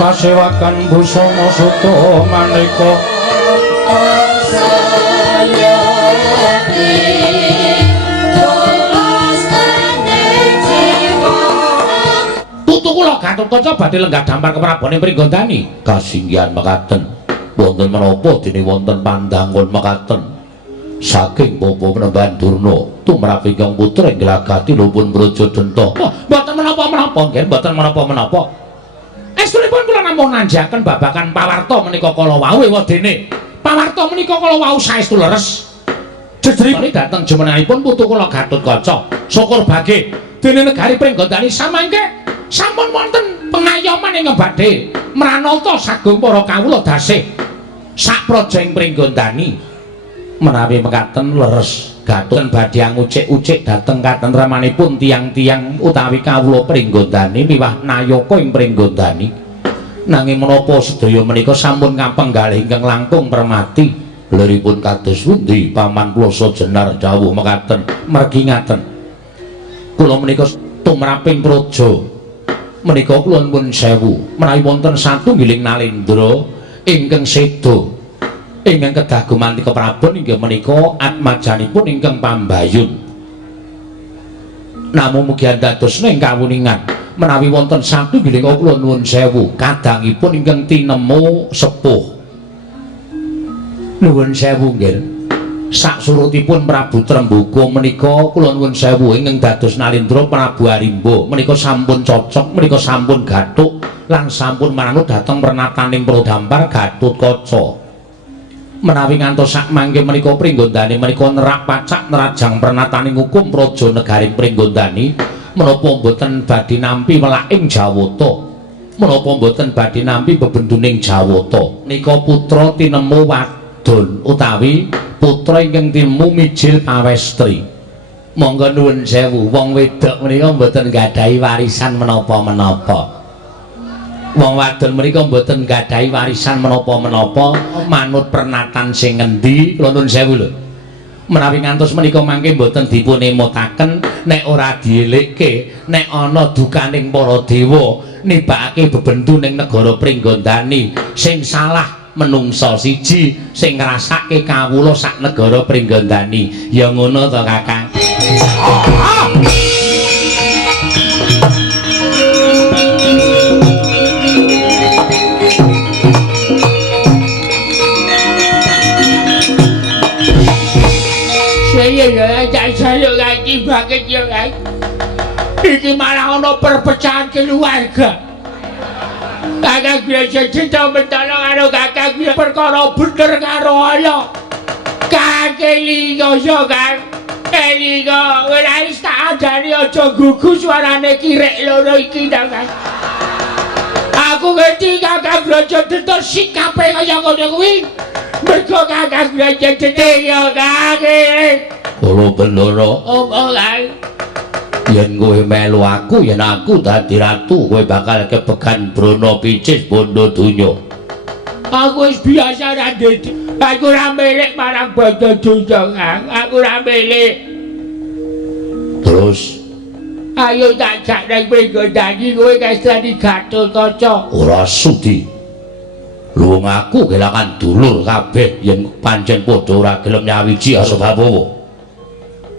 kasewakan busana suta maneka tutu kula Gatotkaca badhe lenggah dampar keprabone Pringgondani kasinggihan mekaten wonten menapa dene wonten pandangun mekaten saking Bapa Penemban Durna tumrap ingkang putra Glagati lupun Brajadenta mboten menapa-menapa nggih mboten menapa-menapa estunipun kula namung nanjaken babagan pawarta menika kala wau ewadene pawarta menika kala wau saestu leres jejeripun dhateng jumenengipun putu kula Gatotkaca syukur bage dene negari Pringgondani samangke sampun wonten pengayoman ing badhe mranata sagung para kawula dasih sak projeng Pringgondani menawi mekaten leres Gatotkaca badhe ngucik-ucik dhateng katentremanipun tiang-tiang utawi kawula Pringgondani miwah nayaka ing Pringgondani nanging menapa sedaya menika sampun kapenggalih ingkang langkung permati leripun kados pundi paman kula Sajenar dawuh mekaten mergi ngaten kula menika tumraping praja menika kula nuwun sewu menawi wonten satunggiling nalendra ingkang seda ingkang kedah gumanti keprabon inggih menika atmajanipun ingkang Pambayun namung mugi andadosna ing kawuningan menawi wonten satunggiling kula nuwun sewu kadangipun ingkang tinemu sepuh nuwun sewu nggih sak surutipun Prabu Trembaka menika kula nuwun sewu ingkang dados nalendra Prabu Arimba menika sampun cocok menika sampun gathuk lan sampun manut dhateng pernataning Prodhampar Gatotkaca menawi ngantos sak mangke menika Pringgondani menika nerak pacak nerajang pernataning hukum praja negari Pringgondani menapa mboten badhe nampi welaking Jawata menapa mboten badhe nampi bebenduning Jawata nika putra tinemu wadon utawi putra ingkang tinemu mijil pawestri monggo nuwun sewu wong wedok menika mboten gadahi warisan menapa-menapa wong wadon menika mboten gadahi warisan menapa-menapa manut pernatan sing ngendi kula nuwun sewu lho menawi ngantos menika mangke mboten dipun emutaken nek ora dielikke nek ana dukaning para dewa nibakake bebendu ning negara Pringgondani sing salah menungsa siji sing ngrasake kawula sak negara Pringgondani ya ngono to Kakang saya lagi banget ya guys ini malah ada perpecahan keluarga kakak biasa cinta mentolong karo kakak biasa perkara bener karo ayo kakak liga so kan liga wis tak adani aja gugu suarane kirek loro iki ta kan aku ngerti kakak Brajadenta sikape kaya ngono kuwi mergo kakak Brajadenta ya kakek kula Bendara apa kae yen kowe melu aku yen aku dadi ratu kowe bakal kebegan brana picis bondo donya aku wis biasa ra ndedhi aku ora milik marang bondo donya aku ora milik terus ayo tak jak nang Pringgondani kowe kastani Gatotkaca ora sudi luwung aku kelangan dulur kabeh yen pancen padha ora gelem nyawiji Asabawa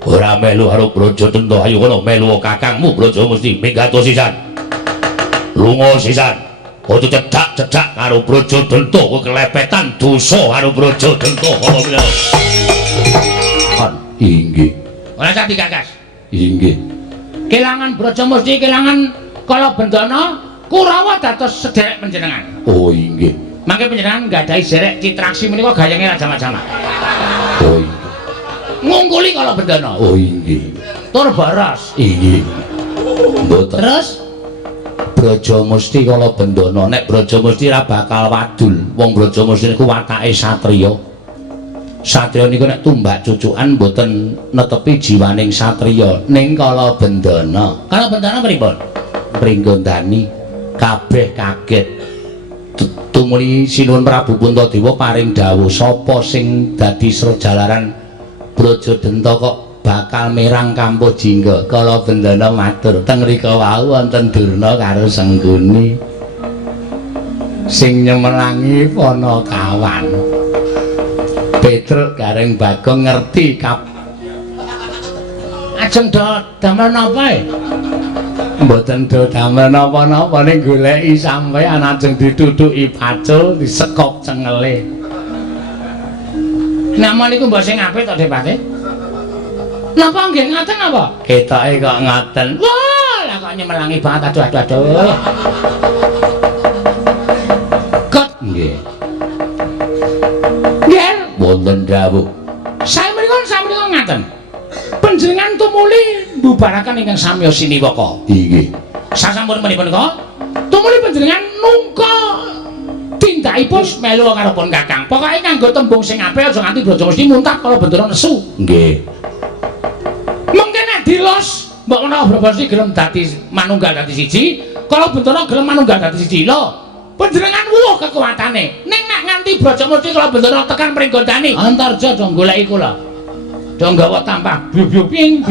ora melu karo Brajadenta ayo kono melu kakangmu Brajamusti minggato sisan lunga sisan aja cedak-cedak karo Brajadenta kowe kelepetan dosa karo Brajadenta kala inggih ora sak digagas inggih kelangan Brajamusti kelangan kala Bendana Kurawa dados sederek panjenengan oh inggih mangke panjenengan nggadahi derek citraksi menika gayange rajang-rajang oh inggih ngungkuli kala Bendana oh inggih tur baras inggih mboten terus Brajamusti kala Bendana nek Brajamusti ra bakal wadul wong Brajamusti niku watake satriya satriya niku nek tumbak cucukan mboten netepi jiwaning satriya ning kala Bendana pripun Pringgondani kabeh kaget tumuli sinuwun Prabu Puntadewa paring dawuh sapa sing dadi srojalaran Brajadenta kok bakal merang Kampuh Jingga kala Bendana matur teng mrika wau wonten Durna karo Sengguni sing nyemerangi Panakawan. Petruk gareng Bagong ngerti ajeng damel napa e? Mboten damel napa-napa ning goleki sampeyan ajeng ditutuki pacul disekop cengele. Nama niku mbok sing apik to, Depate? Napa nggih ngaten apa? Ketoke kok ngaten. Wah, lah kok nyemelangi banget aduh. Kot nggih. Nggih, wonten dawuh. Sae menika ngaten. Panjenengan tumuli mbubaraken ingkang samya siniwaka. Nggih. Sasampun menika tumuli panjenengan nungka tindakipun melu karo pun Kakang. Pokoke nganggo tembung sing apik aja nganti Brajamusti muntap kala bendera nesu. Nggih. Mengke nek dilos mbok menawa Brajamusti gelem dadi manunggal dadi siji, kala bendera gelem manunggal dadi siji. Lho, panjenengan wuh kekuatane. Ning nek nganti Brajamusti kala bendera tekan pringgondani, Antarja do goleki kula. Do nggawa tampah biu-biu ping.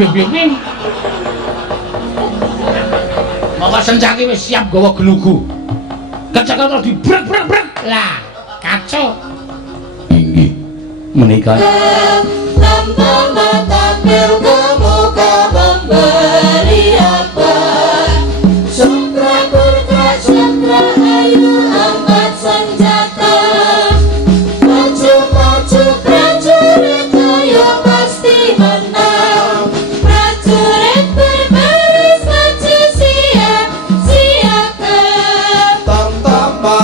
Monggo sencaki wis siap gawa gelugu. Kecekel terus dibrek. Lah, kacau. Inggih. Menika tanpa mata muka memberi apa? Sutra ayu angkat senjata. Maju prajurit ayo pasti menang. Prajurit berbaris maju siap-siapkan.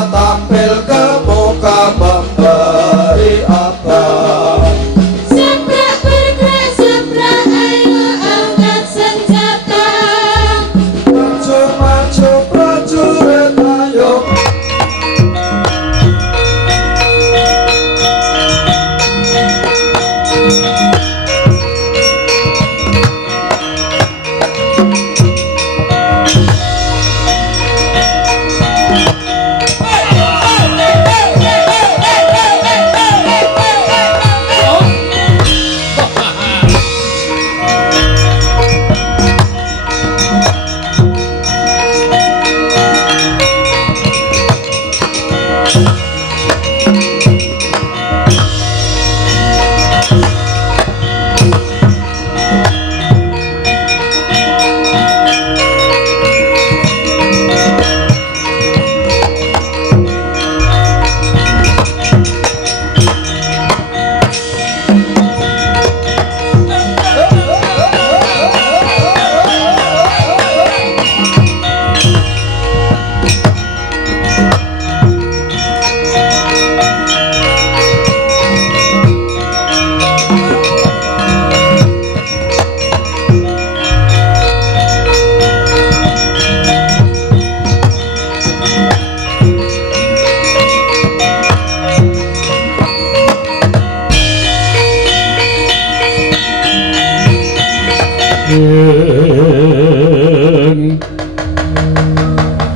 Tampil ke muka memberi apa? Sebrak bergerak ayo angkat senjata. Maju prajurit ayo.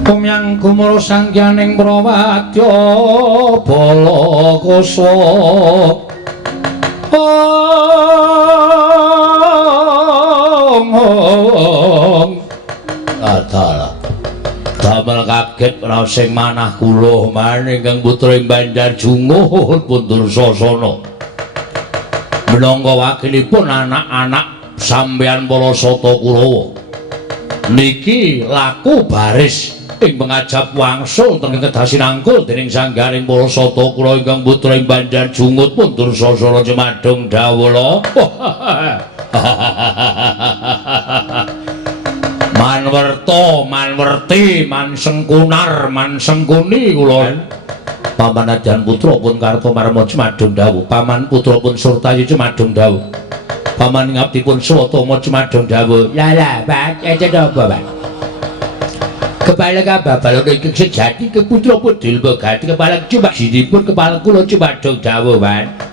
Kumyang gumul sangkyaning prawadya Balakoso Adalah damel kaget raos sing manah kula maning ingkang putra Bandar Jungut Pundur Sasana menangka wakilipun anak-anak sampeyan Palasata Kurawa niki laku baris ing pengajap wangsul teng kedasinangkul dening sanggaring Palasata Kurawa ingkang putra Bandar Jungut Pundur Sasana Cemadung Dawula Manwerta, manwerti, mansengkunar, mansengkuni kula. Paman Adyan putra pun Karta Marma Cemadung Dawuh, paman putra pun Surtayu Cemadung Dawuh. Paman ngabdipun Swatama Cemadung Dawuh. Lah, Pak, enten apa, Pak? Kepala kababal iki sejati keputra pudil begati kepala cuma sinipun kepala kula Cemadung Dawuh, Pak.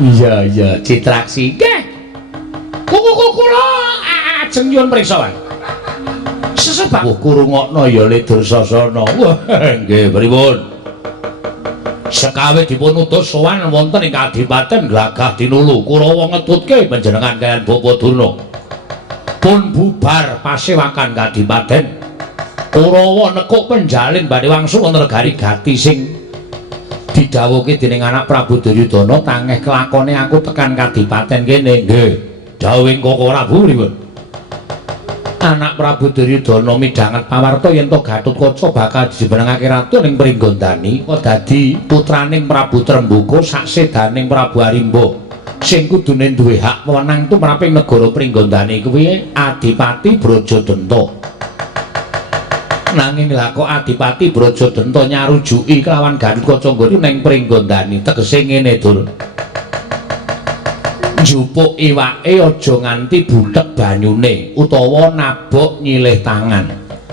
Iya, Citraksi. Nggih. Kula ajeng nyuwun priksa, Pak. Sesebab kurungokno ya Le Dursasana. Wah, nggih pripun? Sekawe dipun utus sowan wonten ing Kadipaten Glagah Tinulu. Kurawa ngetutke panjenengan kaliyan Bapa Durna. pun bubar pasewakan Kadipaten. Kurawa nekuk penjalin badhe wangsul wonten negari Gati sing didhawuhke dening anak Prabu Duryudana tangeh kelakone aku tekan Kadipaten kene. Nggih, dawuhing Koko Prabu pripun? Anak Prabu Duryudana midhanget pawarta yen to Gatotkaca bakal dijenengake ratu ning Pringgondani, kok dadi putraning Prabu Trembuka saksedaning Prabu Arimba. Sing kudune duwe hak wewenang tumraping negara Pringgondani kuwi Adipati Brajadanta. Nanging lha kok Adipati Brajadanta nyarujuki kelawan Gatotkaca nggone ning Pringgondani, tegese ngene, Dur. Njupuk iwake aja nganti butek banyune utawa nabok nyilih tangan.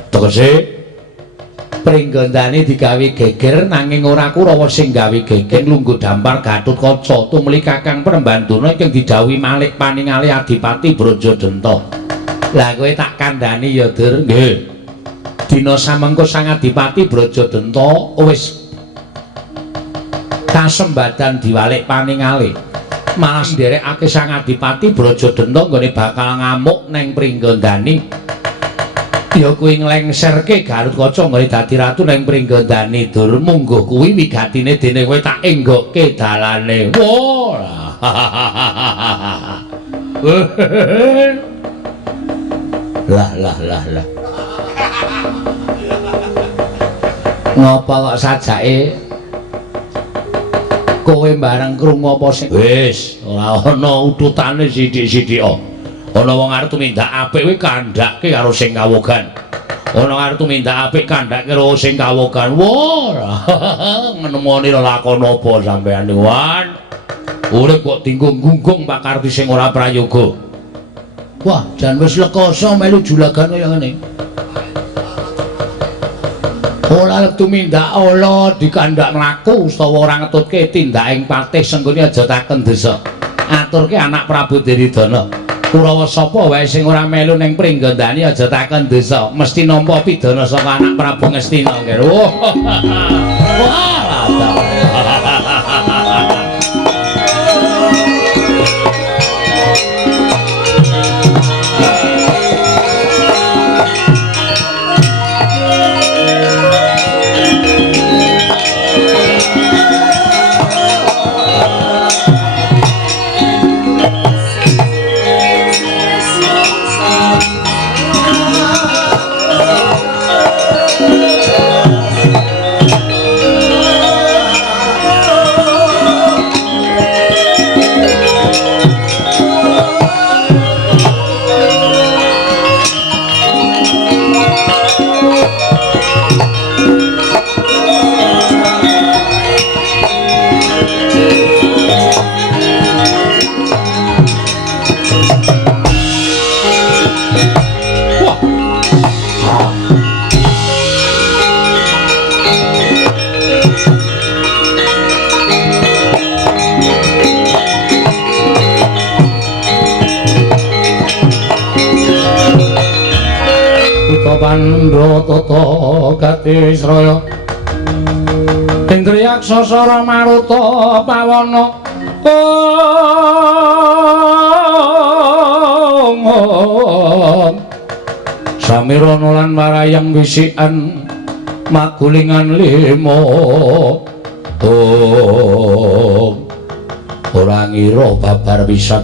Tegese Pringgondani digawe geger nanging ora Kurawa sing gawe geger lungguh dampar Gatotkaca tumuli Kakang Prembanduna ingkang didhawuhi Malik paningali Adipati Brajadanta. Lah kowe tak kandhani ya, Dur. Nggih. Dina samengko Sang Adipati Brajadanta wis kasembadan diwalik paningali. Malah nderekake Sang Adipati Brajadanta nggone bakal ngamuk neng Pringgondani. Ya kuwi nglengserke Gatotkaca nggone dadi ratu neng Pringgondani, Dur. Mungguh kuwi wigatine dene kowe tak enggokke dalane. Wah. Lah. Ngapa kok sajake kowe bareng krungu apa sing wis ora ana ututane sithik-sithik. Ana wong arep tumindak apik kuwi kandhake karo sing kawogan. Ana arep tumindak apik kandhake karo sing kawogan. Wah, menemoni lakon apa sampean wan. Urip kok tinggung-gunggung Pak Karti sing ora prayoga. Wah, jan wis lekoso melu julagane ya ngene. Ora arep tumindak ala dikandak mlaku utawa ora ngetutke tindaking patih senggone aja taken desa. Aturke anak Prabu Duryudana. Kurawa sapa wae sing ora melu ning Pringgondani aja taken desa, mesti nampa pidana saka anak Prabu Ngastina. Wah. Pandra tata Gatisraya Indriyak Sasara Maruta Pawana Samirana lan marayang wisikan magulingan lima ora ngira babar pisan.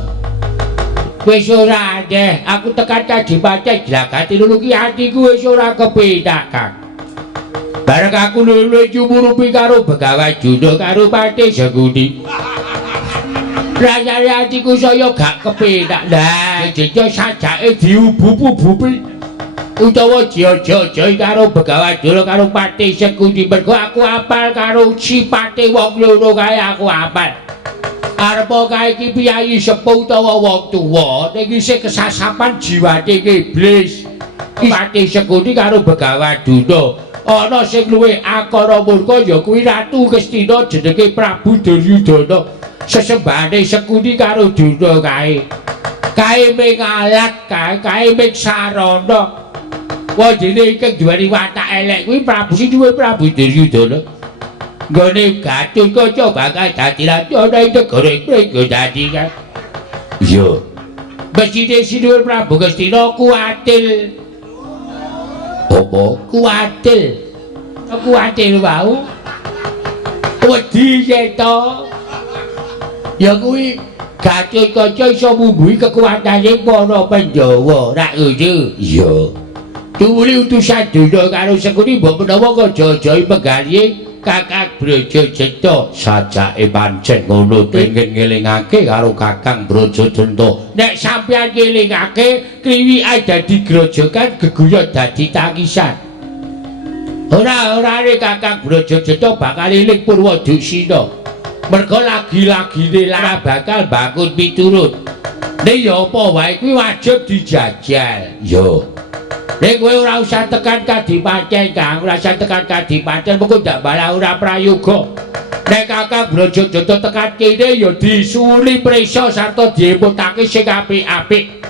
Wis ora deh, aku tekan Kadipaten Jagati luluki atiku wis ora kepenak, Kang. Bareng aku lulu cumurupi karo Begawan Juna karo Patih Seguni. Rasane atiku saya gak kepenak. Lah, jenjang sajake diubup-ubupi utawa diaja-ajai karo Begawan Juna karo Patih Seguni. Mergo aku apal karo sipate wong loro kae aku apal. Arepa kae iki piyayi sepuh utawa wong tuwa ning isih kesasapan jiwane iblis. Patih Seguni karo Begawan Juna ana sing luwih akara murka ya kuwi Ratu Ngastina jenenge Prabu Duryudana. Sesembahane Seguni karo Juna kae. Kae ming alat kae ming sarana. Wong dene iki duweni watak elek kuwi Prabu sing duwe Prabu Duryudana. Nggone Gatotkaca bakal dadi ratu ana ing negara Pringgondani kan. Iya. Mesine Sinuwun Prabu Gastina kuatil. Apa? Kuatil. Kuatil wau. Wedi seto. Ya kuwi Gatotkaca iso mumbuhi kekuatane para Pandhawa, rak ngono. Iya. Tuwuli utusan donya karo sekuni mbok menawa kaja-jai penggalih Kakang Brajajeta. Sajake pancen ngono pengen ngelingake karo Kakang Brajadenta. Nek sampeyan ngelingake kriwikan dadi grojogan geguyon dadi tangisan. Ora-orane Kakang Brajajeta bakal eling Purwadusina. Merga lagi-lagine lara bakal bangun piturut. Nek ya apa wae kuwi wajib dijajal. Yo. Nek kowe ora usah tekan Kadipaten, Kang, ora usah tekan Kadipaten, mengko ndak malah ora prayoga. Nek Kakang Brajajeta tekan kene ya disuli prisa sarta diemputake sing apik-apik.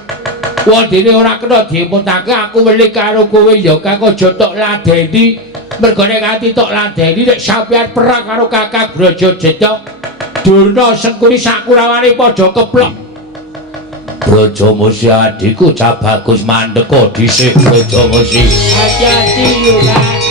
Wondene ora kena diemputake aku weling karo kowe ya Kang aja tok ladeni. Mergo nek kanthi tok ladeni nek sampeyan perang karo Kakang Brajajeta, Durna Sengkuni sakurawane padha keplok. Brajamusi adikku cah bagus mandeka dhisik Brajamusi. Hati-hati yo Kang.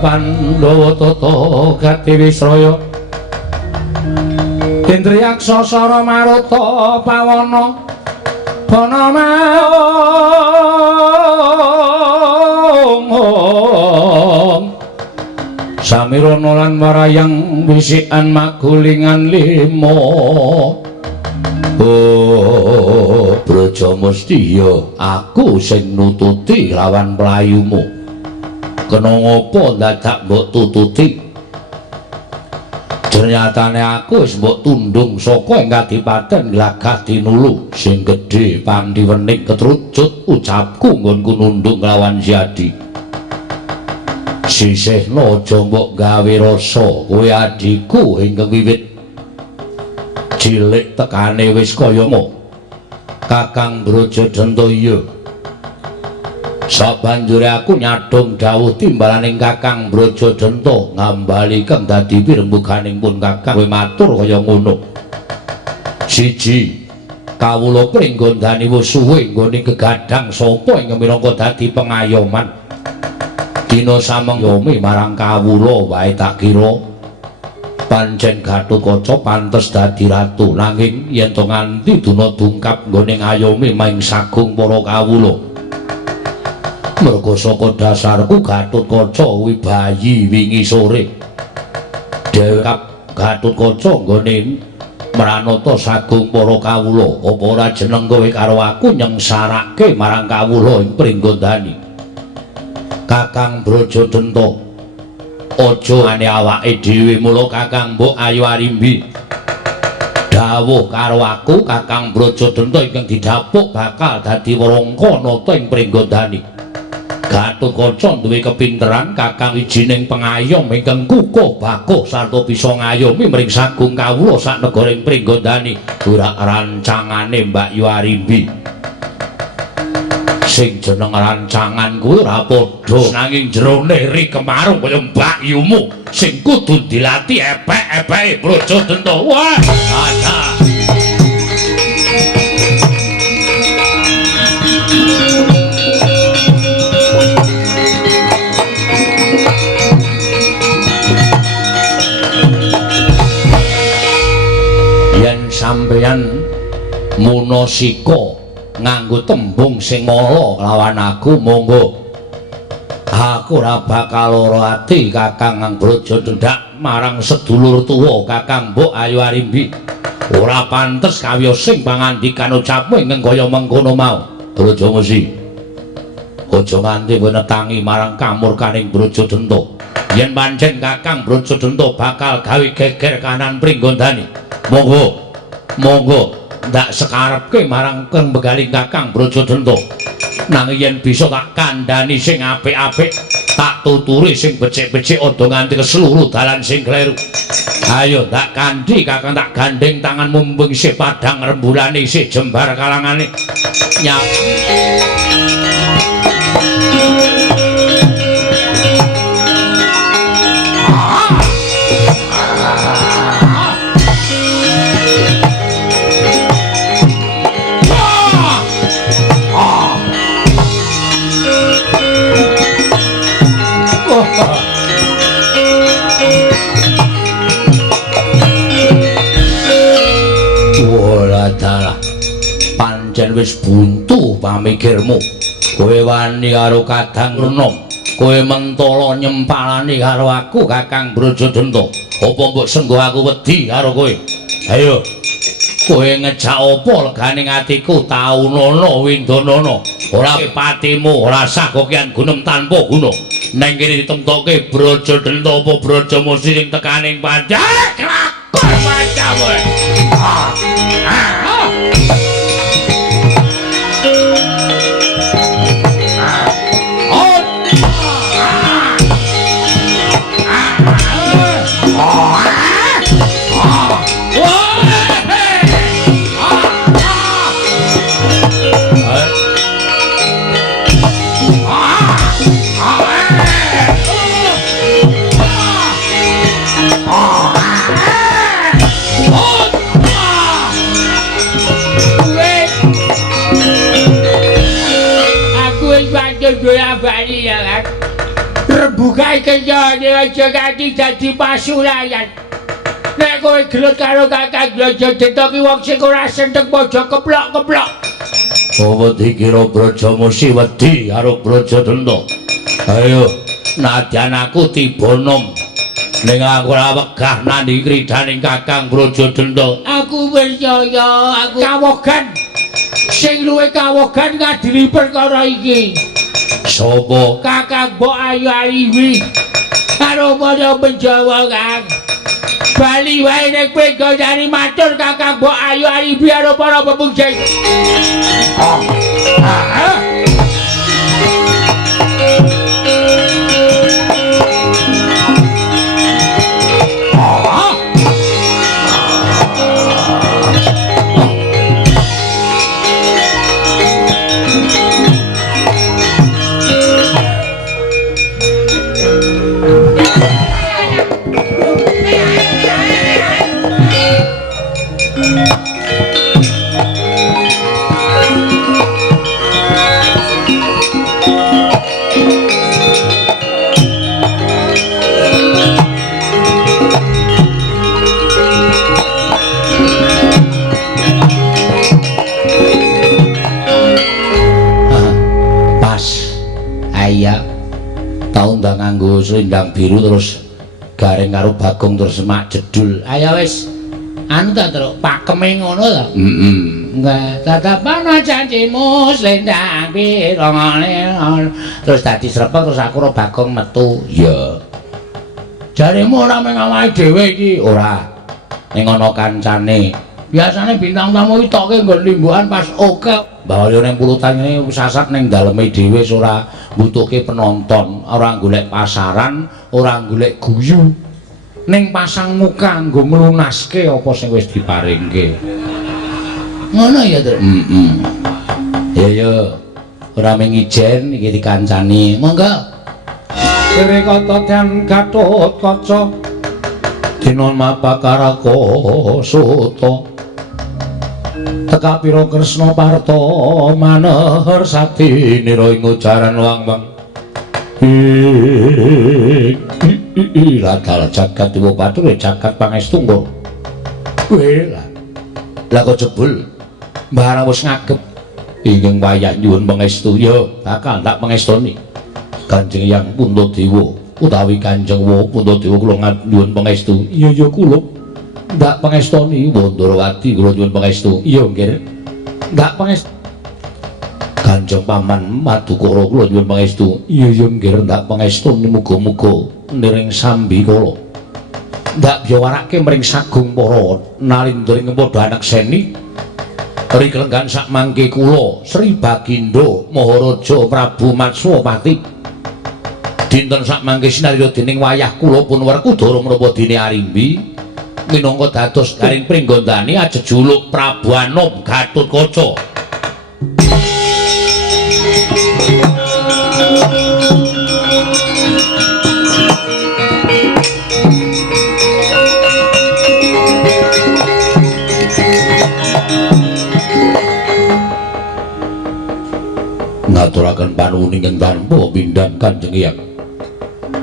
Pandhawa tata gati Wisraya Indriyaksa sara maruta pawana panamaung samirana lan marayang wisikan magulingan lima. Oh Brajamusti ya aku sing nututi lawan playumu. Kena ngopo dadak mbok tututi? Ternyatane aku wis mbok tundung saka ing Kadipaten Glagah Tinulu sing gedhe pandiwening ketrucut ucapku nggonku nundung lawan Siadi. Sisihna aja mbok gawe rasa kowe adikku ingkang wiwit cilik tekane wis kaya ngono. Kakang Brajadenta iya. Sabanjure aku nyadong dawuh timbalaning Kakang Brajadenta ngambali kang dadi pirembuganing pun Kakang kowe matur kaya ngono. Siji, kawula pringgondani wis suwe nggone gegadang sapa ing minangka dadi pengayoman. Dina samengyomi marang kawula wae tak kira pancen Gatotkaca pantes dadi ratu, nanging yen to nganti duna dungkap nggone ngayomi maing sagung para kawula. Merga saka dasarku Gatotkaca kuwi bayi wingi sore. Dheweke Gatotkaca nggone mranata sagung para kawula, apa ora jeneng kowe karo aku nyengsarake marang kawula ing pringgondani. Kakang Brajadenta, aja ngane awake dhewe mula Kakang Mbok Ayu Arimbi. Dawuh karo aku Kakang Brajadenta ingkang didhapuk bakal dadi warangka nata ing pringgondani. Gatotkaca duwe kepinteran Kakang wijining pengayom ingkang kukuh bakuh sarta bisa ngayomi mring sagung kawula sak negaring pringgondani. Ora rancangane Mbak Yu Arimbi. Sing jeneng rancangan kuwi ora padha nanging jerone ri kemarung kaya Mbak Yumu sing kudu dilatih epek-epeke Brajadenta. Wah, ada. Sampeyan munasika nganggo tembung sing mala lawan aku, monggo. Aku ora bakal lara ati Kakang Brajadenta marang sedulur tuwa Kakang Mbok Ayu Arimbi. Ora pantes kawiyosing pangandikan ucapmu ingkang kaya mengkono mau. Brajamusi, aja nganti wenetangi marang kamurkaning Brajadenta. Yen pancen Kakang Brajadenta bakal gawe geger kanan pringgondani, monggo ndak sekarepke marang Kang Begaling Kakang Brajadanta. Nanging yen bisa tak kandhani sing apik-apik, tak tuturi sing becik-becik aja nganti ke seluruh dalan sing kleru. Ayo ndak kandhi Kakang tak gandeng tangan mumpung isih padhang rembulane isih jembar kalangane. Nyap. Dalah pancen wis buntu pamikirmu. Kowe wani karo Kadang Renom, kowe mentala nyempalani karo aku Kakang Brajadanta. Apa mbok senggo aku wedi karo kowe? Ayo kowe ngejak apa leganing atiku Taunana Windanana. Ora patimu ora sah kokian gunem tanpa guna. Neng kene ditemtokke Brajadanta apa Brajamusti sing tekaning Pandhak kelakon pacamu. Rebuka iki yo aja ganti dadi pasulayan. Nek kowe gelut karo Kakang Brajadanta ki wong sing ora seneng padha keplok-keplok. Apa dikira Brajamusti wedi karo Brajadanta? Ayo, nadyan aku tiba nom. Ning aku ora wegah nandhi kridaning Kakang Brajadanta. Aku percaya, aku kawogan. Sing luwih kawogan ngadili perkara iki. Sopo? Kakang Mbok Ayu Aliwi karo padha Penjawa Kang. Bali wae nek kowe gandani matur Kakang Mbok Ayu Aliwi karo para pemujing. Nganggo selendang biru terus garing karo Bagong terus semak jedul. Ayo wis anu ta terus pakeme ngono ta? Enggak, tatapan janjimu selendang biru terus dadi srepeg terus aku karo Bagong metu. Iya. Jarimu ora mung awake dhewe iki, ora. Ning ana kancane. Biasane bintang tamu iki toke nggon limbuhan pas oke. Bahwa ning pulutan ini sasat ning daleme dhewe ora mbutuhke penonton, ora golek pasaran, ora golek guyu. Ning pasang muka nggo nglunaske apa sing wis diparingke. Ngono ya, Tru? Ya ya. Ora mung ijen iki dikancani. Monggo. Srikata dan Gatotkaca dina mapakaraka suta. Teka pira Kresna Parta maneher sakti nira ing ujaran wang-wang. Lakal jagat dewa batur jagat pangestungga. Lah kok jebul barang wis ngagep ingkang wayah nyuwun pangestu ya bakal tak pangestoni. Kanjeng Hyang Puntadewa utawi Kanjeng Puntadewa kula nyuwun pangestu. Iya ya kula ndak pangestoni Wandrawati kula nyuwun pangestu. Iya nggih. Ndak pangestu. Kanjeng Paman Madukara kula nyuwun pangestu. Iya ya nggih ndak pangestoni muga-muga niring sambikala. Ndak biyawarake mring sagung para narindring padha anak seni Rikelenggan sak mangke kula Sri Bagindo Maharaja Prabu Matswapati dinten sak mangke sinarya dening wayah kula pun Werkudara menapa dene Arimbi minangka dados garing pringgondani ajejuluk Prabu Anom Gatotkaca. Ngaturaken panuwun ingkang tanpa pindhan Kanjeng Hyang.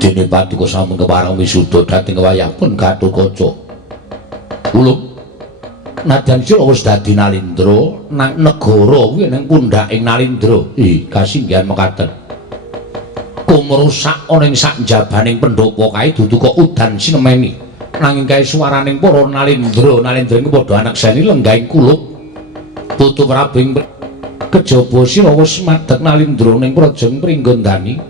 Dene Paduka sampun kepareng wisuda dhateng wayahipun Gatotkaca. Ulum nadyan sira wis dadi Nalindra nang negara kuwi ning pundhaking Nalindra. Kasinggihan mekaten. Kumrusak ana ing sak njabaning pendhapa kae dudu kok udan sinemeni. Nanging kae swaraning para Nalindra iki padha anak seni lenggahing kulup. Putu Prabu kejaba sira wis madheg Nalindra ning Projeng Pringgondani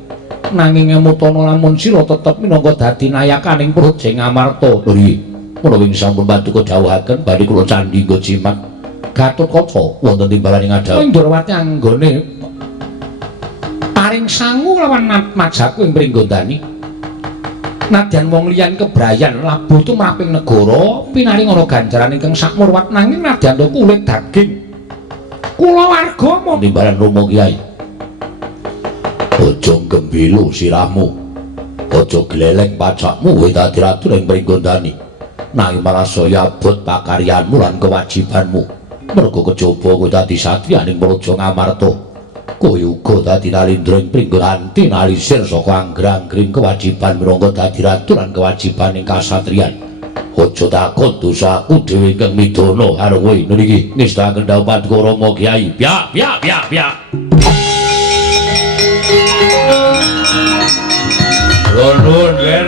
nanging emutana lamun sira tetep minangka dadi nayakaning Projeng Amarta. Nggih, menawi sampun Paduka dawuhaken badhe kula candhi nggo jimat Gatotkaca wonten timbalaning adawu. Indrawati anggone paring sangu lawan majaku ing Pringgondani. Nadyan wong liyan kebrayan labuh tumraping negara pinaring ana ganjaran ingkang sakmurwat nanging nadyan kulit daging kula warga timbalan Rama Kyai. Aja gembelu sirahmu, aja gleleng pacakmu kowe dadi ratu ing Pringgondani. Nanging marasaya abot pakaryanmu lan kewajibanmu. Merga kejaba kowe dadi satriya ning Praja Ngamarta. Kowe uga dadi Nalindra ing Pringgondani tinalisir saka angger-anggering kewajiban minangka dadi ratu lan kewajiban ing kasatriyan. Aja takon dosaku dhewe ingkang midana karo kowe. Niki ngestaken dawuh Paduka Rama Kyai. Pyak. Nuwun, Ger.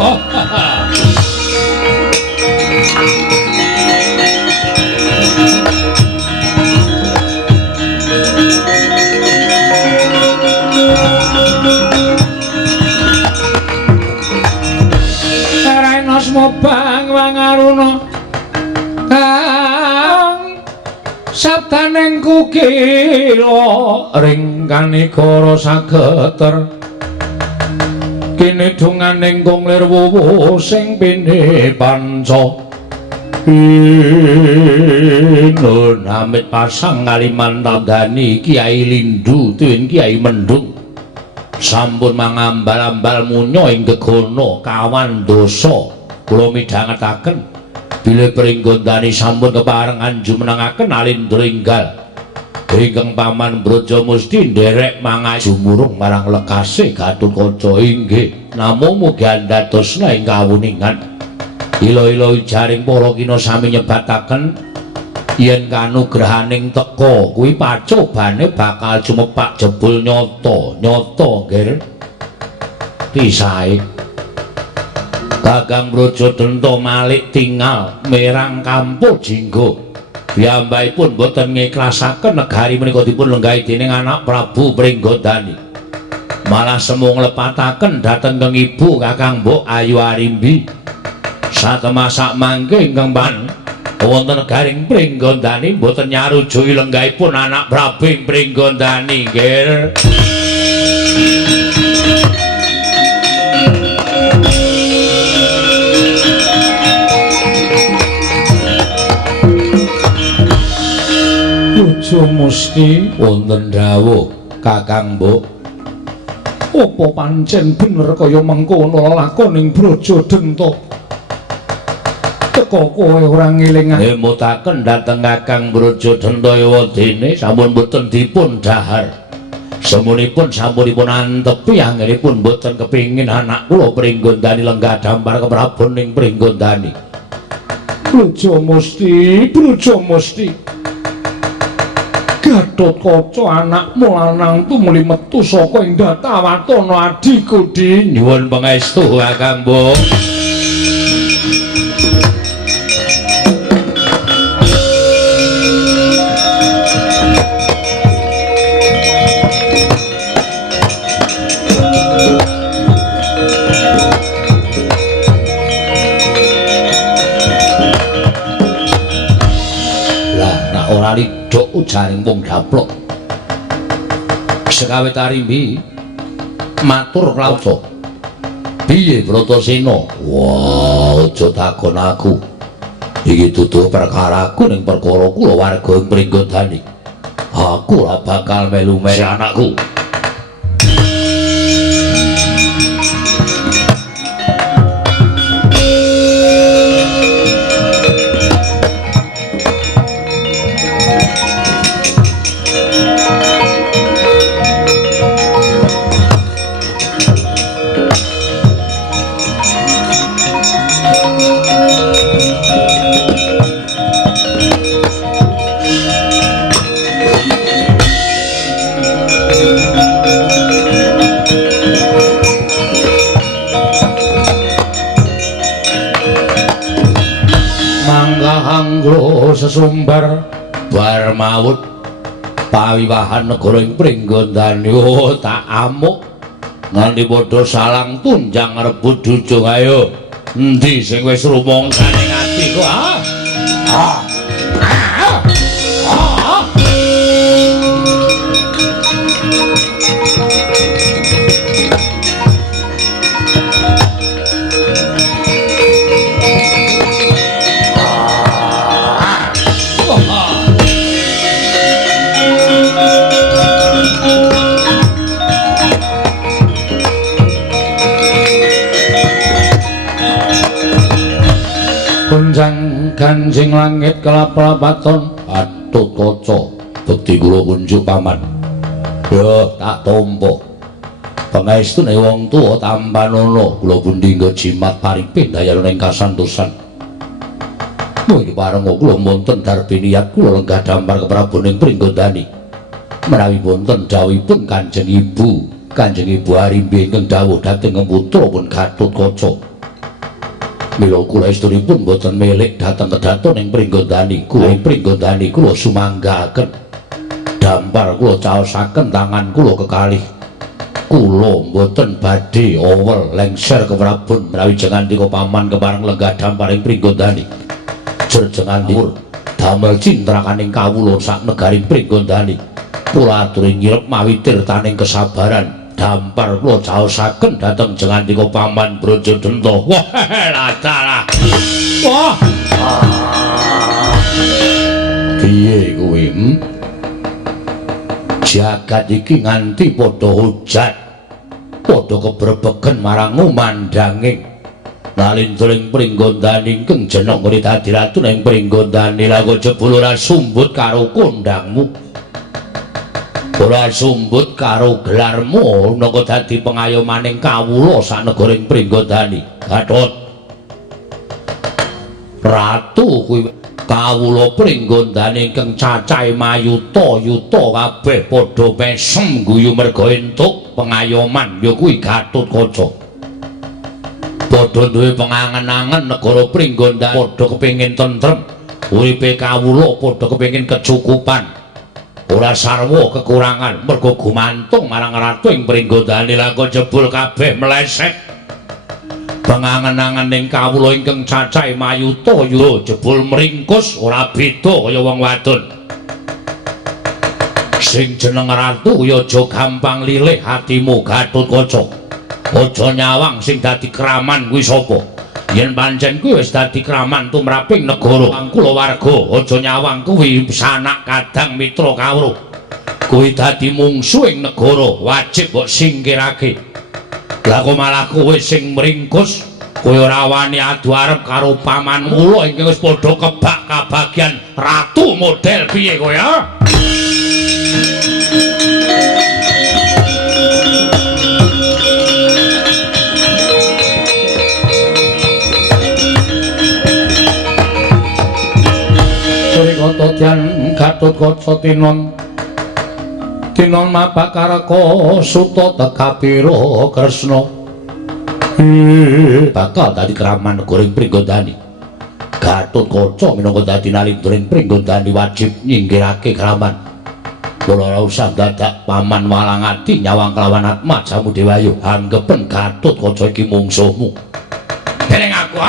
Oh. Bang wangaruna sabdaning kukira ringkan negara sageter kene dunganing kunglir wuwu sing pene panca nun amit pasang ngaliman tandani Kiai Lindu tuwin Kiai Mendung sampun mangambal-ambal munyo ing gegana kawan dosa. Kula midhangetaken bilih Pringgondani sampun kepareng anjumenangaken Nalindra enggal ingkang paman Brajamusti nderek mangajumurung marang lekase Gatotkaca inggih namung mugi andhatosna ing kawuningan ila-ila jaring para kina sami nyebataken yen kanugrahaning teka kuwi pacobane bakal jumepak jebul nyata Ger risae Kakang Brajadanta Malik tinggal merang Kampo Jingga. Piyambakipun boten ngiklasaken negari menika dipun lenggahi dening anak Prabu Pringgondani. Malah semu nglepataken dhateng kang ibu Kakang Mbok Ayu Arimbi. Satemasak mangke ingkang pan wonten negaring Pringgondani boten nyarujui lenggahipun anak Prabu Pringgondani, nggih. Brajamusti wonten dawuh Kakang Mbok. Apa pancen bener kaya mengkono lakoning Brajadanta? Teka kowe ora ngelingaken mutaken dhateng Kakang Brajadanta ewadene sampun boten dipun dahar. Semunipun sampunipun antepi anggenipun boten kepingin anak kula Pringgondani lenggah dampar keprabon ing Pringgondani. Brajamusti Gatotkaca anakmu lanang tumuli metu saka ing Datawatana adiku di nyuwun pangestu Kakang Mbok. bisaning wong daplok. Sekawe tarimbi matur klauca. Piye Bratasena? Wah, aja takon aku. Iki dudu perkaraku ning perkara kula warga ing Pringgodani. Aku ora bakal melu-melu anakku. Sesumbar bar maut pawiwahan negara ing Pringgondani tak amuk nganti padha salang tunjang rebut dujung ayo endi sing wis rumongsane ing atiku Ganjing langit kelap-lapaton atut kaca bekti kula kunjuk paman yo tak tampa pangaestune wong tuwa tampanono kula pundi nggo jimat paring pindayan ing kasantosan mung bareng kula wonten darbe niat kula lenggah dampar kepraboning Pringgondani menawi wonten dawuhipun Kanjeng Ibu Arimbi ingkang dawuh dhateng putra pun Gatotkaca mila kula estunipun boten milik dhateng kedaton ing Pringgondani kula sumanggaken dampar kula caosaken tangan kula kekalih kula boten badhe owel lengser keprabon menawi jengandika paman kepareng lenggah dampar ing Pringgondani jejengandipun damel cintrakaning kawula sak negaring Pringgondani kula aturi nyirep mawi tirtaning kesabaran dampar kula caosaken dhateng jengandika paman Brajadenta. Wah, ladalah. Wah. Piye kuwi? Jagat iki nganti padha hujat. Padha kebrebegen marang umandanging. Nalindring Pringgondani ingkang jeneng ngri dadi ratu ning Pringgondani lha kok jebul ora sumbut karo kondangmu. Ora sumbut karo gelarmu nang dadi pengayomaning kawula sak negaring Pringgondani. Gatot. Ratu kuwi kawula Pringgondani ingkang cacahe mayuta-yuta kabeh padha mesem guyu merga entuk pengayoman ya kuwi Gatotkaca. Padha duwe pengangen-angen negara Pringgondani padha kepengin tentrem. Uripe kawula padha kepengin kecukupan. Ora sarwa kekurangan mergo gumantung marang ratu ing Pringgondani lha kok jebul kabeh meleset pangangen-angening kawula ingkang cacahe mayuta yo jebul mringkus ora beda kaya wong wadon sing jeneng ratu ya aja gampang lilih atimu Gatotkaca aja nyawang sing dadi kraman kuwi sapa yen pancen kuwi wis dadi kraman tumraping negara kula warga aja nyawang kuwi sanak kadang mitra kawruh kuwi dadi mungsuhing negara wajib mbok singkirake lha kok malah kowe sing mringkus kowe ora wani adu arep karo paman mula ingkang wis padha kebak kabagyan ratu model piye kowe ya Dian Gatotkaca tinon mapakaraka suta tekapira Kresna bakal dadi kraman negara Pringgondani Gatotkaca minangka dadi nalindring Pringgondani wajib nyingkirake kraman ora usah dadak paman walang ati nyawang kelawan Atma Jamu Dewayu anggepen Gatotkaca iki mungsuhmu dening aku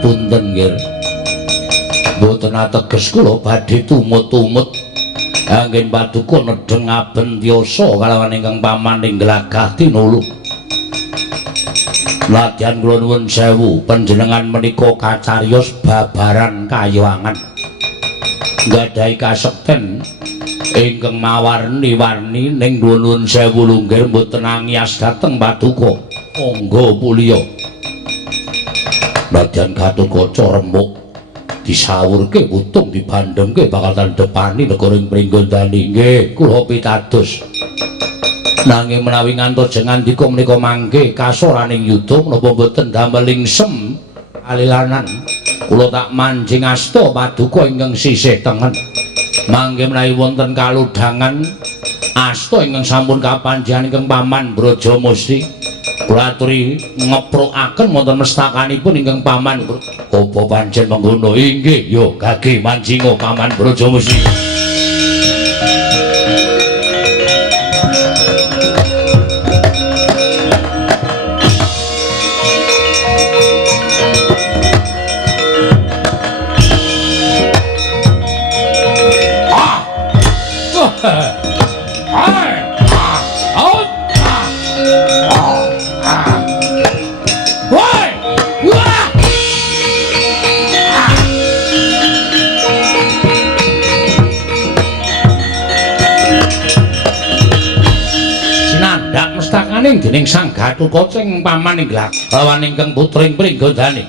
Ngapunten nggih. Mboten ateges kula badhe tumut-tumut anggen paduka nedheng abentyosa kalawan ingkang paman ing glagah tinulu. Ladyan kula nuwun sewu panjenengan menika kacariyos babaran kayuwangan. Nggadahi kasekten ingkang mawarni-warni ning nuwun sewu lunggir mboten angias dhateng paduka. Monggo mulya. Ladyan Gatotkaca remuk disawurke utung dibandhengke bakal tandhepani negara ing Pringgondani. Nggih, kula pitados. Nanging menawi ngantos jengandika menika mangke kasoraning yuda menapa boten damel lingsem alilanan kula tak manjing asta paduka ingkang sisih tengen. Mangke menawi wonten kaludhangan asta ingkang sampun kapanjenengan ingkang paman Brajamusti kula aturi ngeprukaken wonten mestakanipun ingkang paman apa pancen mengkono. Inggih ya gage manjinga paman Brajamusti. Dening Sang Gatotkaca ing paman ing lawan ingkang putring Pringgondani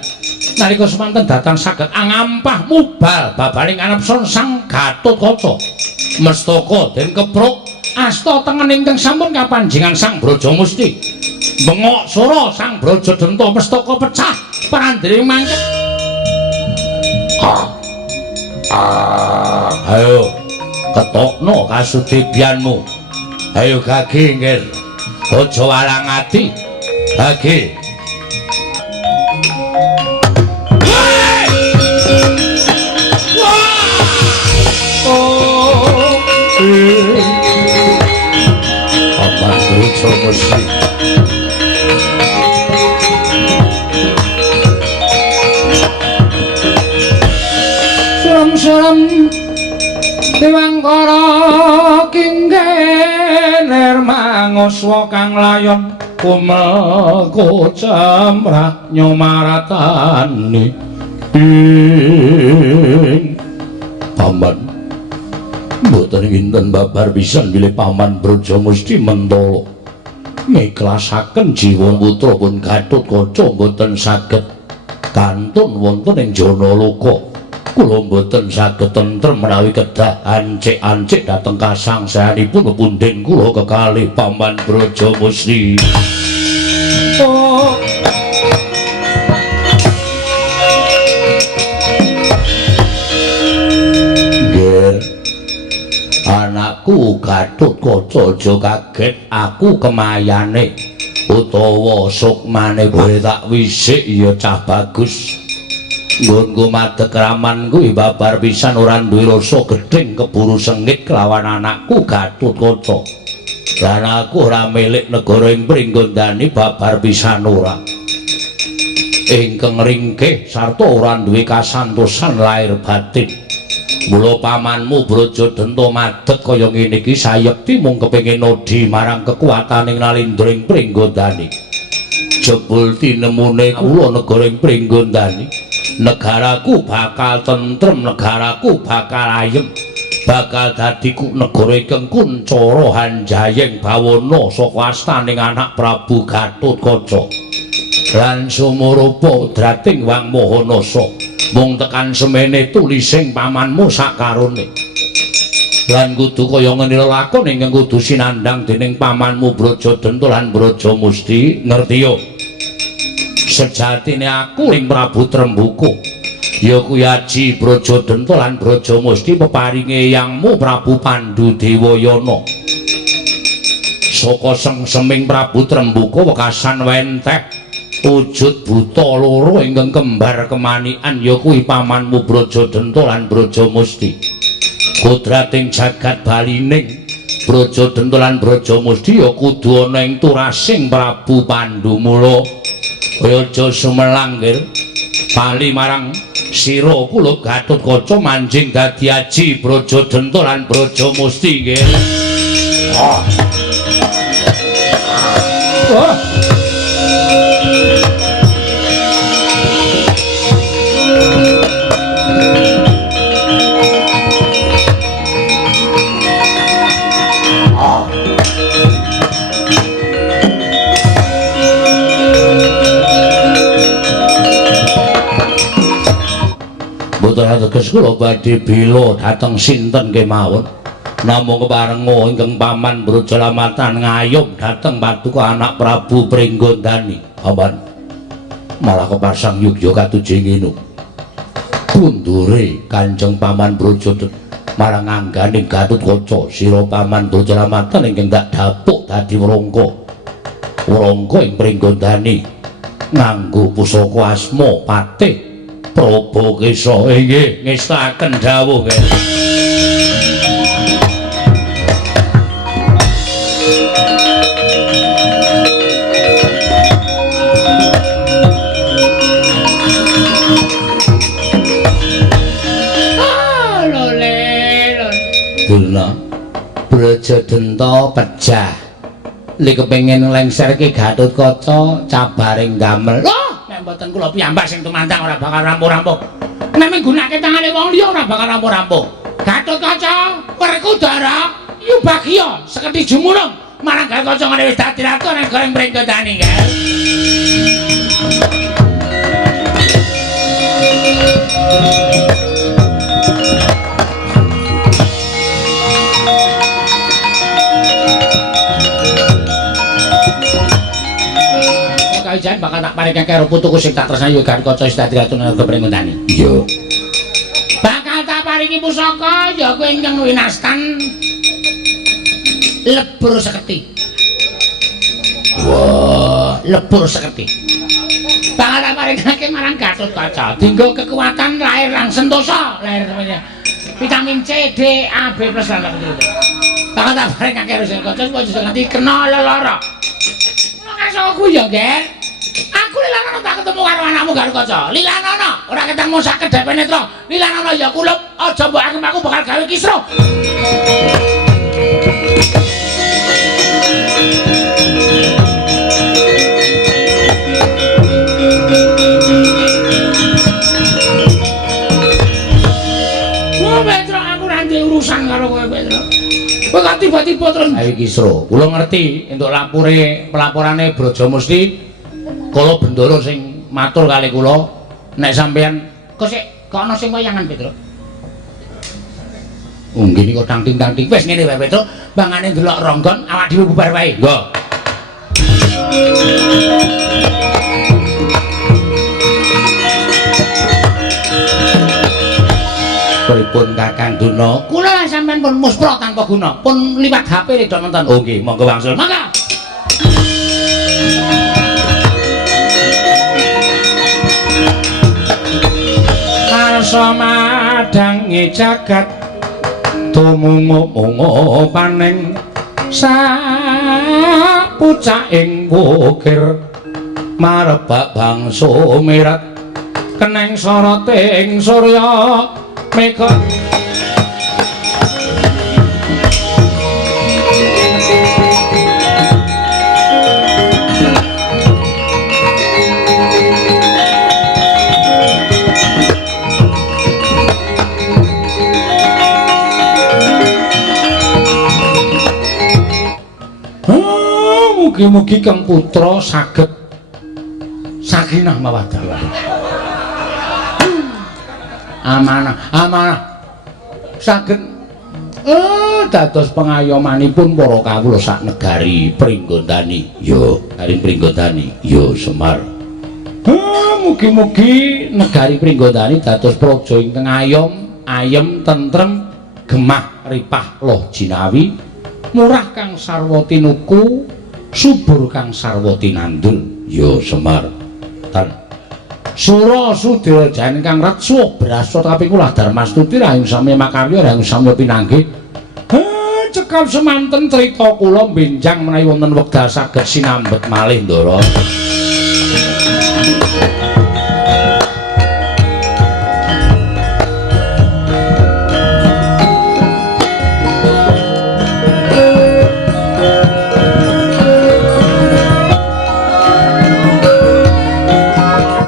nalika semanten datang saged angampah mubal babaring anepsun Sang Gatotkaca mestaka den kepruk asta tengen ingkang sampun kapanjenengan Sang Brajamusti bengok sura Sang Brajadanta mestaka pecah parandering mangke. Ayo ketokno kasudebianmu. Ayo gage nggih. Aja walang ati. Gage. Paman Brajamusti. Suram-suram Dewangkara kingge nirmanguswa kang layon kumeko jamrah nyomaratani paman mboten kinten babar pisan bilih paman Brajamusti mentala ngiklasaken jiwa putra pun Gatotkaca mboten saged kantun wonten ing Janaloka. Kula mboten saged tentrem menawi kedah ancik-ancik dhateng kasangsayanipun pundhen kula kekalih paman Brajamusti. Nggih. Anakku Gatotkaca aja kaget aku kemayane utawa sukmane kowe tak wisik ya cah bagus. Nggonku madeg raman kuwi babar pisan ora duwe rasa gedhing keburu sengit kelawan anakku Gatotkaca. Lan aku ora milik negara ing Pringgondani babar pisan ora. Ingkang ringkih sarta ora duwe kasantosan lahir batin. Mula pamanmu Brajadanta madeg kaya ngene iki sayekti mung kepengin nodhi marang kekuwataning Nalendra ing Pringgondani. Jebul tinemune kula negara ing Pringgondani. Negaraku bakal tentrem, negaraku bakal ayem, bakal dadi negara ingkang kuncara hanjayeng bawana saka astaning anak Prabu Gatotkaca lan sumurupa drating Wang Mahanasa mung tekan semene tulising pamanmu sakarone lan kudu kaya ngene lakon ingkang kudu sinandhang dening pamanmu Brajadanta lan Brajamusti. Ngerti yo? Sejatine aku ing Prabu Trembuku ya kuwi Aji Brajadanta lan Brajamusti peparinge yangmu Prabu Pandudewayana saka sengseming Prabu Trembuku wekasan wenteh wujud buta loro ingkang kembar kemanikan ya kuwi pamanmu Brajadanta lan Brajamusti. Kodrating jagat balining Brajadanta lan Brajamusti ya kudu ana ing turasing Prabu Pandhu. Mula aja sumelang nggih Pali marang sira kula Gatotkaca manjing dadi aji Brajadenta lan Brajamusti nggih. Oh. Oh. Boten ateges kula badhe bela dhateng sinten kemawon. Namung keparenga ingkang paman Brajalamatan ngayom dhateng Paduka anak Prabu Pringgondani. Aman. Malah kepasang yugya katuje nginu. Kundure Kanjeng Paman Brajadenta marang angganing Gatotkaca sira paman Brajalamatan ingkang dak dapuk dadi wrangka. Wrangka ing Pringgondani nganggo pusaka asma Patih Probakesa inggih ngestaken dawuh nggih. Dulna Brajadenta pejah. Li kepengin nglengserke Gatotkaca cabaring damel. Mboten kula piyambak sing tumandang ora bakal rampung-rampung. Nek menggunakake tangane wong liya ora bakal rampung-rampung. Gatotkaca Werkudara Yubagya seketi jumulung marang Gatotkaca ngene wis dadi ratu ning goreng Pringgondani nggih. Kawijahan bakal tak paring karo putuku sing tak tresnani Gatotkaca wis dadi ratu nang Pringgondani. Iya. Bakal tak paringi pusaka ya kuwi ingkang winastan lebur seketi. Wah, lebur seketi. Bakal tak paringake marang Gatotkaca dienggo kekuatan lahir lan sentosa, lahir vitamin C, D, A, B+ lan lain-lain. Bakal tak paringake karo Gatotkaca supaya nganti kena lelara. Aku ya, Ger. Aku Lilanana tak ketemu karo anakmu Gatotkaca. Lilanana ora ketemu sak kedhep netra. Lilanana ya kulup, aja mbok aku bakal gawe kisruh. Petro aku ora ndek urusan karo kowe, Petro. Kowe kok tiba-tiba terus gawe kisruh. Kula ngerti entuk pelaporane Brajamusti. Kala Bendara sing matur kali kula nek sampeyan kok sik ana sing wayangan Petro. Nggih niku tangting-tangting. Wis ngene wae Petro, bangane ndelok ronggon awak dhewe bubar wae. Nggo. Pripun Kakang Duna? Kula sampeyan pun muspra tanpa guna, pun liwat HP rek nonton. Oh nggih, monggo wangsul. Mangga. Arsa madangi jagat tumungu-mungu paning sapucaking wukir marebak bangsa mirat keneng soroting surya mega mugi-mugi Kang Putra saged sakinah mawaddah. Amanah saged dados pengayomanipun para kawula sak negari Pringgondani. Yo, negari Pringgondani. Yo Semar. Mugi-mugi negari Pringgondani dados praja ingkang ayem, tentrem, gemah ripah loh jinawi, murah kang sarwa tinuku, subur kang sarwa tinandul. Yo Semar. Tan Sura Sudirajane kang retsuh brasa kaping kula Darmastuti rahing sami makarya rahing sami pinanggih. Cekap semanten crita kula benjang menawi wonten wekdal saged sinambet malih Ndara.